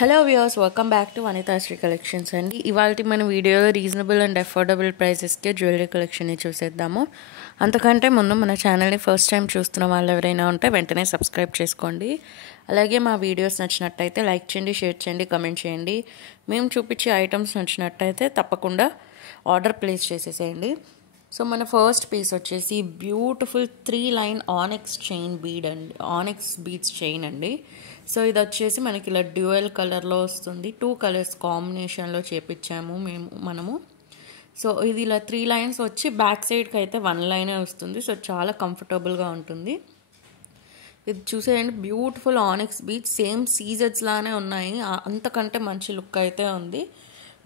Hello viewers, welcome back to Vanithasri collections అండి. ఇవాళ మన వీడియోలో రీజనబుల్ అండ్ అఫోర్డబుల్ ప్రైసెస్కి జ్యువెలరీ కలెక్షన్ని చూసేద్దాము. అంతకంటే ముందు మన ఛానల్ని ఫస్ట్ టైం చూస్తున్న వాళ్ళు ఎవరైనా ఉంటే వెంటనే సబ్స్క్రైబ్ చేసుకోండి. అలాగే మా వీడియోస్ నచ్చినట్టయితే లైక్ చేయండి, షేర్ చేయండి, కమెంట్ చేయండి. మేము చూపించే ఐటమ్స్ నచ్చినట్టయితే తప్పకుండా ఆర్డర్ ప్లేస్ చేసేసేయండి. సో మన ఫస్ట్ పీస్ వచ్చేసి బ్యూటిఫుల్ 3 లైన్ ఆనెక్స్ చైన్ బీడ్ అండి, ఆనెక్స్ బీడ్స్ చైన్ అండి. సో ఇది వచ్చేసి మనకి ఇలా డ్యూయల్ కలర్లో వస్తుంది. 2 కలర్స్ కాంబినేషన్లో చేపించాము మనము. సో ఇది ఇలా 3 లైన్స్ వచ్చి బ్యాక్ సైడ్కి అయితే 1 లైనే వస్తుంది. సో చాలా కంఫర్టబుల్గా ఉంటుంది. ఇది చూసేయండి, బ్యూటిఫుల్ ఆనెక్స్ బీడ్స్ సేమ్ సీజెడ్స్ లానే ఉన్నాయి, అంతకంటే మంచి లుక్ అయితే ఉంది.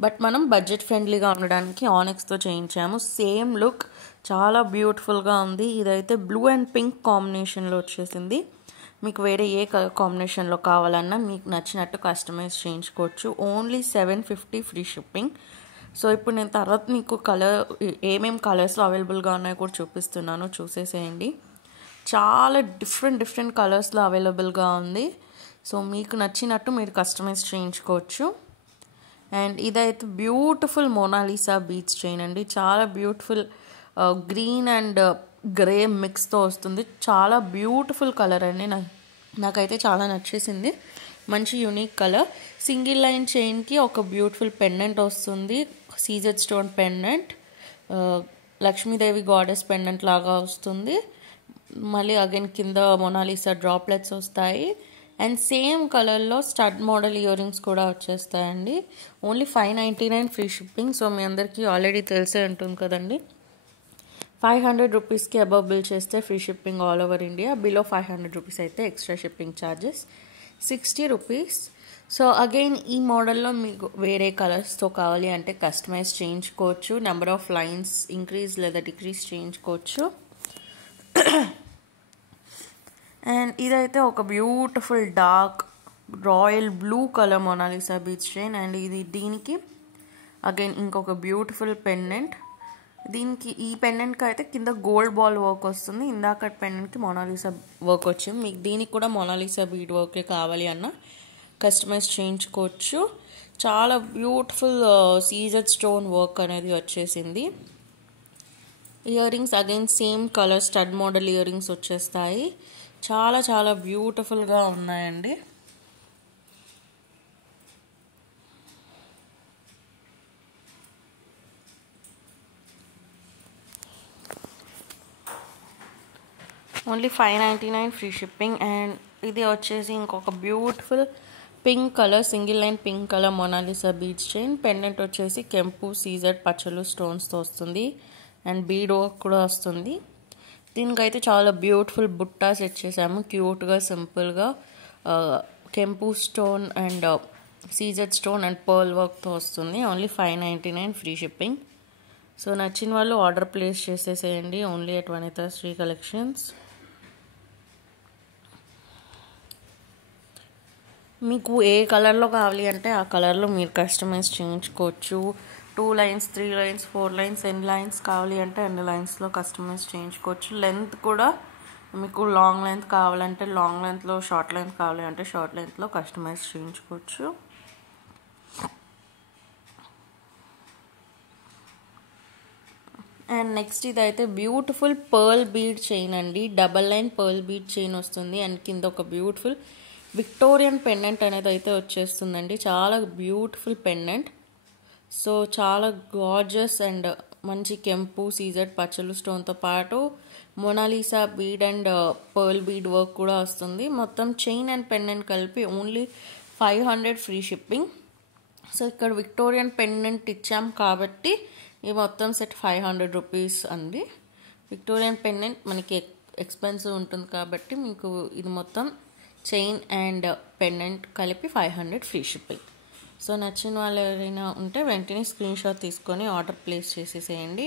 బట్ మనం బడ్జెట్ ఫ్రెండ్లీగా ఉండడానికి ఆనెక్స్తో చేయించాము. సేమ్ లుక్ చాలా బ్యూటిఫుల్గా ఉంది. ఇదైతే బ్లూ అండ్ పింక్ కాంబినేషన్లో వచ్చేసింది. మీకు వేరే ఏ కలర్ కాంబినేషన్లో కావాలన్నా మీకు నచ్చినట్టు కస్టమైజ్ చేయించుకోవచ్చు. Only 750 free shipping. సో ఇప్పుడు నేను తర్వాత మీకు ఏమేమి కలర్స్లో అవైలబుల్గా ఉన్నాయో కూడా చూపిస్తున్నాను, చూసేసేయండి. చాలా డిఫరెంట్ కలర్స్లో అవైలబుల్గా ఉంది. సో మీకు నచ్చినట్టు మీరు కస్టమైజ్ చేయించుకోవచ్చు. అండ్ ఇదైతే బ్యూటిఫుల్ మోనాలిసా బీడ్స్ చైన్ అండి. చాలా బ్యూటిఫుల్ గ్రీన్ అండ్ గ్రే మిక్స్తో వస్తుంది. చాలా బ్యూటిఫుల్ కలర్ అండి, నాకైతే చాలా నచ్చేసింది. మంచి యూనిక్ కలర్. సింగిల్ లైన్ చైన్కి ఒక బ్యూటిఫుల్ పెండెంట్ వస్తుంది, CZ stone pendant, Lakshmi Devi goddess pendant లాగా వస్తుంది. మళ్ళీ అగైన్ కింద మోనాలిసా డ్రాప్లెట్స్ వస్తాయి. అండ్ సేమ్ కలర్లో స్టడ్ మోడల్ ఇయర్ రింగ్స్ కూడా వచ్చేస్తాయండి. Only 599 free shipping. సో మీ అందరికీ ఆల్రెడీ తెలిసే ఉంటుంది కదండి. 500 రూపీస్కి అబవ్ బిల్ చేస్తే free shipping all over India. Below 500 rupees అయితే extra shipping charges 60 rupees. So again ఈ మోడల్లో మీకు వేరే కలర్స్తో కావాలి అంటే కస్టమైజ్ చేయించుకోవచ్చు. నెంబర్ ఆఫ్ లైన్స్ ఇంక్రీజ్ లేదా డిక్రీజ్ చేయించుకోవచ్చు. అండ్ ఇదైతే ఒక beautiful dark royal blue colour Mona Lisa beads chain. And దీనికి అగైన్ ఇంకొక బ్యూటిఫుల్ పెండెంట్. ఈ పెండెంట్కి అయితే కింద గోల్డ్ బాల్ వర్క్ వస్తుంది. ఇందాక పెండెంట్కి మోనాలిసా వర్క్ వచ్చింది. మీకు దీనికి కూడా మోనాలిసా బీడ్ వర్కే కావాలి అన్న కస్టమైజ్ చేయించుకోవచ్చు. చాలా బ్యూటిఫుల్ సీజెడ్ స్టోన్ వర్క్ అనేది వచ్చేసింది. Ear rings again same colour stud model ear rings వచ్చేస్తాయి. చాలా బ్యూటిఫుల్గా ఉన్నాయండి. Only 599 free shipping. అండ్ ఇది వచ్చేసి ఇంకొక beautiful pink colour single line pink colour Mona Lisa beads chain. Pendant వచ్చేసి కెంపు సీజెడ్ పచ్చలు స్టోన్స్తో వస్తుంది. అండ్ బీడ్ వర్క్ కూడా వస్తుంది. దీనికైతే చాలా బ్యూటిఫుల్ బుట్టా సెట్ చేసాము, క్యూట్గా సింపుల్గా కెంపు stone and CZ stone and pearl వర్క్తో వస్తుంది. Only 599 free shipping. సో నచ్చిన వాళ్ళు ఆర్డర్ ప్లేస్ చేసేసేయండి ఓన్లీ అట్ వనితాశ్రీ కలెక్షన్స్. మీకు ఏ కలర్లో కావాలి అంటే ఆ కలర్లో మీరు కస్టమైజ్ చేయించుకోవచ్చు. 2 లైన్స్ 3 లైన్స్ 4 లైన్స్ ఎన్ని లైన్స్ కావాలి అంటే అన్ని లైన్స్లో కస్టమైజ్ చేయించుకోవచ్చు. లెంత్ కూడా మీకు లాంగ్ లెంత్ కావాలంటే లాంగ్ లెంత్లో, షార్ట్ లెంత్ కావాలి అంటే షార్ట్ లెంత్లో కస్టమైజ్ చేయించుకోవచ్చు. అండ్ నెక్స్ట్ ఇదైతే బ్యూటిఫుల్ పర్ల్ బీడ్ చైన్ అండి. Double line pearl bead chain వస్తుంది. అండ్ కింద ఒక బ్యూటిఫుల్ విక్టోరియన్ పెండెంట్ అనేది అయితే వచ్చేస్తుందండి. చాలా బ్యూటిఫుల్ పెండెంట్. సో చాలా గార్జియస్ అండ్ మంచి కెంపు సీజెడ్ పచ్చలు స్టోన్తో పాటు Mona Lisa bead and pearl bead work కూడా వస్తుంది. మొత్తం చైన్ అండ్ పెండెంట్ కలిపి ఓన్లీ 500 ఫ్రీ షిప్పింగ్. సో ఇక్కడ విక్టోరియన్ పెండెంట్ ఇచ్చాం కాబట్టి ఈ మొత్తం సెట్ 500 రూపీస్ అండి. విక్టోరియన్ పెండెంట్ మనకి ఎక్స్పెన్సివ్ ఉంటుంది కాబట్టి మీకు ఇది మొత్తం చైన్ అండ్ పెండెంట్ కలిపి 500 ఫ్రీ షిప్పింగ్. సో నచ్చిన వాళ్ళు ఎవరైనా ఉంటే వెంటనే స్క్రీన్ షాట్ తీసుకొని ఆర్డర్ ప్లేస్ చేసేసేయండి.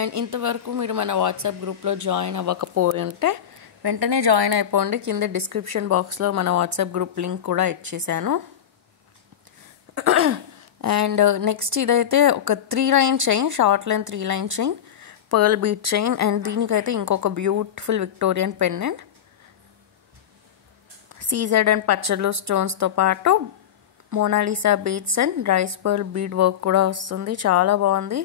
అండ్ ఇంతవరకు మీరు మన వాట్సాప్ గ్రూప్లో జాయిన్ అవ్వకపోయి ఉంటే వెంటనే జాయిన్ అయిపోండి. కింద డిస్క్రిప్షన్ బాక్స్లో మన వాట్సాప్ గ్రూప్ లింక్ కూడా ఇచ్చేసాను. అండ్ నెక్స్ట్ ఇదైతే ఒక 3 line chain, short line 3 line chain, pearl bead chain. And దీనికైతే ఇంకొక beautiful Victorian pendant, CZ and పచ్చళ్ళు స్టోన్స్తో పాటు Mona Lisa beads and rice pearl bead work కూడా వస్తుంది, చాలా బాగుంది.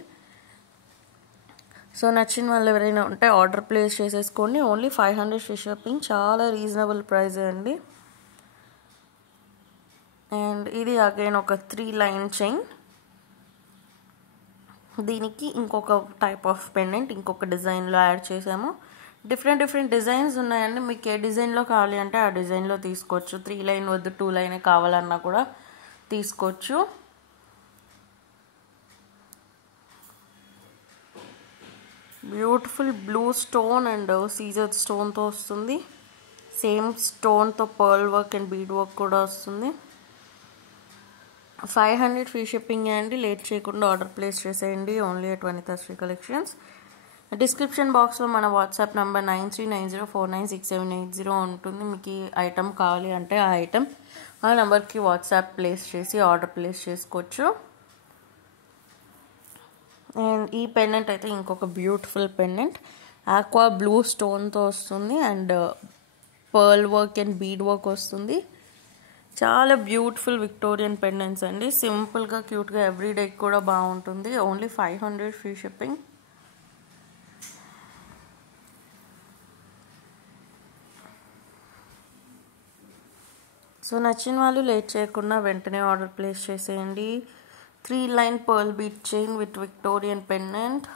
సో నచ్చిన వాళ్ళు ఎవరైనా ఉంటే ఆర్డర్ ప్లేస్ చేసేసుకోండి. ఓన్లీ 500 ఫ్రీ షిప్పింగ్, చాలా రీజనబుల్ ప్రైస్ అండి. అండ్ ఇది అగైన్ ఒక 3 లైన్ చైన్. దీనికి ఇంకొక టైప్ ఆఫ్ పెండెంట్ ఇంకొక డిజైన్లో యాడ్ చేసాము. డిఫరెంట్ డిజైన్స్ ఉన్నాయండి. మీకు ఏ డిజైన్లో కావాలి అంటే ఆ డిజైన్లో తీసుకోవచ్చు. 3 లైన్ వద్దు 2 లైన్ కావాలన్నా కూడా తీసుకోవచ్చు. Beautiful blue stone and CZ స్టోన్తో వస్తుంది. సేమ్ స్టోన్తో pearl work and bead work కూడా వస్తుంది. 500 ఫ్రీ షిప్పింగ్ అండి. లేట్ చేయకుండా ఆర్డర్ ప్లేస్ చేసేయండి. Only at Vanitha Sri collections. Description బాక్స్లో మన వాట్సాప్ నెంబర్ 9390496780 ఉంటుంది. మీకు ఈ ఐటమ్ కావాలి అంటే ఆ ఐటమ్ ఆ నెంబర్కి వాట్సాప్ ప్లేస్ చేసి ఆర్డర్ ప్లేస్ చేసుకోవచ్చు. అండ్ ఈ పెండెంట్ అయితే ఇంకొక బ్యూటిఫుల్ పెండెంట్ ఆక్వా బ్లూ స్టోన్తో వస్తుంది and pearl work and bead work వస్తుంది. చాలా బ్యూటిఫుల్ విక్టోరియన్ పెండెంట్స్ అండి. సింపుల్గా క్యూట్గా ఎవ్రీడే కూడా బాగుంటుంది. Only 500 free shipping. సో నచ్చిన వాళ్ళు లేట్ చేయకుండా వెంటనే ఆర్డర్ ప్లేస్ చేసేయండి. 3 line pearl beat chain with Victorian pendant.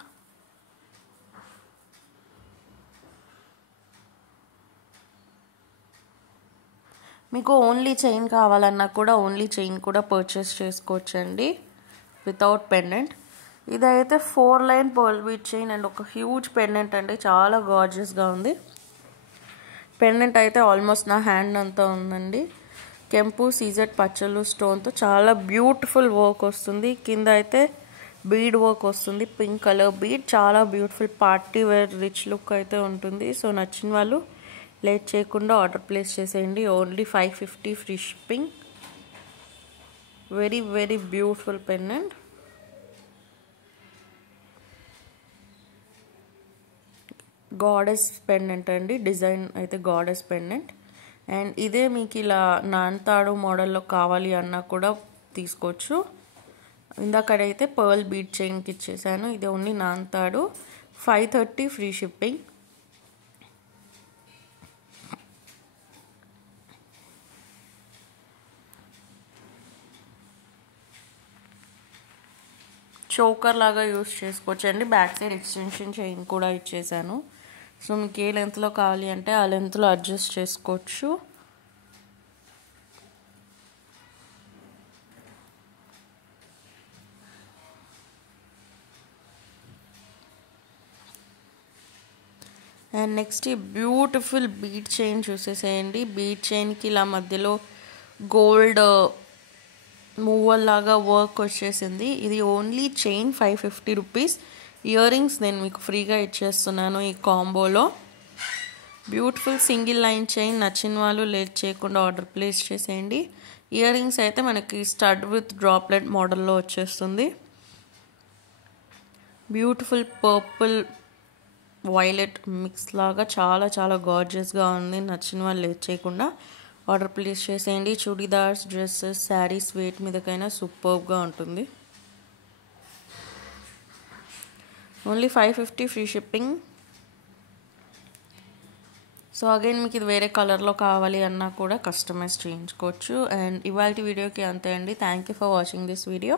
మీకు ఓన్లీ చైన్ కావాలన్నా కూడా ఓన్లీ చైన్ కూడా పర్చేస్ చేసుకోవచ్చండి వితౌట్ పెండెంట్. ఇదైతే 4 line pearl beat chain and ఒక హ్యూజ్ పెండెంట్ అండి. చాలా గార్జియస్గా ఉంది. పెండెంట్ అయితే ఆల్మోస్ట్ నా హ్యాండ్ అంతా ఉందండి. కెంపు సీజెడ్ పచ్చలు స్టోన్తో చాలా బ్యూటిఫుల్ వర్క్ వస్తుంది. కింద అయితే బీడ్ వర్క్ వస్తుంది, పింక్ కలర్ బీడ్. చాలా beautiful party wear rich look అయితే ఉంటుంది. సో నచ్చిన వాళ్ళు లేట్ చేయకుండా ఆర్డర్ ప్లేస్ చేసేయండి. Only 550 free shipping. Very beautiful pendant. Goddess pendant అండి. డిజైన్ అయితే గాడెస్ పెండెంట్. అండ్ ఇదే మీకు ఇలా నాన్తాడు మోడల్లో కావాలి అన్నా కూడా తీసుకోవచ్చు. ఇందాకడైతే పర్ల్ బీడ్ చైన్కి ఇచ్చేసాను. ఇది ఓన్లీ నాన్తాడు. 530 free shipping. చోకర్ లాగా యూస్ చేసుకోవచ్చు అండి. బ్యాక్ సైడ్ ఎక్స్టెన్షన్ చైన్ కూడా ఇచ్చేసాను. సో మీకు ఏ లెంత్లో కావాలి అంటే ఆ లెంత్లో అడ్జస్ట్ చేసుకోవచ్చు. అండ్ నెక్స్ట్ ఈ బ్యూటిఫుల్ బీడ్ చైన్ చూసేసేయండి. బీడ్ చైన్కి ఇలా మధ్యలో గోల్డ్ మూవల్ లాగా వర్క్ వచ్చేసింది. ఇది only chain 550 rupees. Ear rings నేను మీకు ఫ్రీగా ఇచ్చేస్తున్నాను ఈ కాంబోలో. Beautiful single line chain. నచ్చిన వాళ్ళు లేట్ చేయకుండా ఆర్డర్ ప్లేస్ చేసేయండి. ఇయర్ రింగ్స్ అయితే మనకి స్టడ్ విత్ డ్రాప్లెట్ మోడల్లో వచ్చేస్తుంది. బ్యూటిఫుల్ పర్పుల్ వైలెట్ మిక్స్ లాగా చాలా గార్జియస్గా ఉంది. నచ్చిన వాళ్ళు లేట్ చేయకుండా ఆర్డర్ ప్లేస్ చేసేయండి. చుడీదార్స్, డ్రెస్సెస్, శారీస్ వెయిట్ మీదకైనా సూపర్గా ఉంటుంది. Only 550 free shipping. So again మీకు ఇది వేరే కలర్లో కావాలి అన్నా కూడా కస్టమైజ్ చేయించుకోవచ్చు. అండ్ ఇవాళ వీడియోకి అంతే అండి. Thank you for watching this video.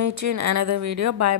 Meet you in another video. Bye.